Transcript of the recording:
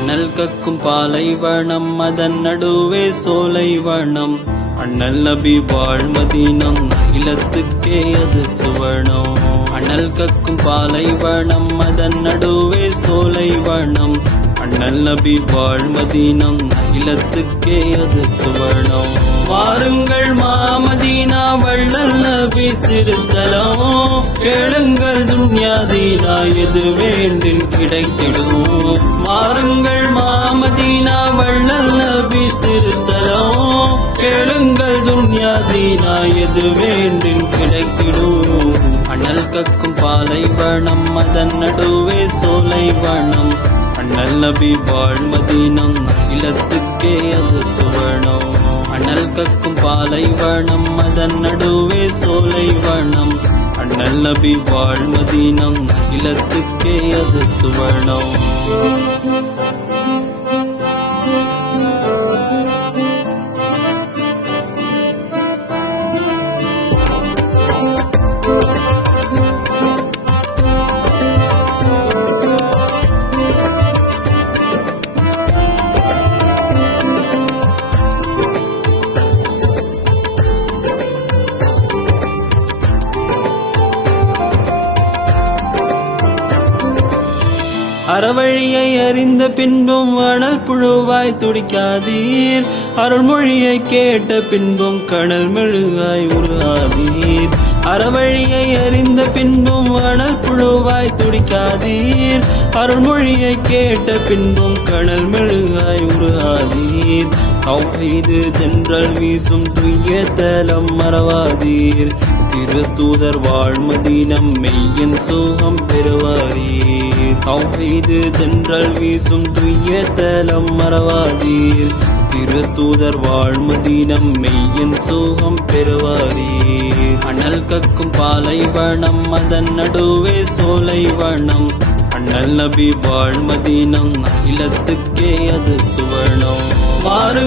அனல் கக்கும் பாலைவனம் அதன் நடுவே சோலைவனம் அண்ணல் நபி வாழ்மதீனம் அகிலத்துக்கே அது சுவனம் அனல் கக்கும் பாலைவனம் அதன் நடுவே சோலைவனம் அண்ணல் நபி வாழ்மதீனம் அகிலத்துக்கே அது சுவனம் வாருங்கள் மாமதீனா வள்ளல் நபி திருத்தலம் கேளுங்கள் துன்யாதீனா எது வேண்டின் கிடைத்திடும் வாருங்கள் மாமதீனா வள்ளல் நபி திருத்தலம் கேளுங்கள் துன்யாதீனா எது வேண்டின் கிடைத்திடும் அனல் கக்கும் பாலைவனம் அதன் நடுவே சோலைவனம் அண்ணல் நபி வாழ்மதீனம் அகிலத்துக்கே அது சுவனம் அனல் கக்கும் பாலைவனம் அதன் நடுவே சோலைவனம் அண்ணல் நபி வாழ்மதீனம் அகிலத்துக்கே அது சுவனம் அறவழியை அறிந்த பின்பும் அனல் புழுவாய் துடிக்காதீர் அருள்மொழியை கேட்ட பின்பும் கடல் மெழுகாய் உருகாதீர் அறவழியை அறிந்த பின்பும் அனல் புழுவாய் துடிக்காதீர் அருள்மொழியை கேட்ட பின்பும் கடல் மெழுகாய் உருகாதீர் தௌஹீது தென்றல் வீசும் துய்ய தலம் மறவாதீர் திருத்தூதர் வாழ்மதீனம் மெய்யின் சுகம் பெறுவாரீர் தௌஹீது தென்றல் வீசும் துய்ய தலம் மறவாதீர் திருத்தூதர் வாழ்மதீனம் மெய்யின் சுகம் பெறுவாரீர் அனல் கக்கும் பாலைவனம் அதன் நடுவே சோலைவனம் அண்ணல் நபி வாழ்மதீனம் அகிலத்துக்கே அது சுவனம் வாருங்கள்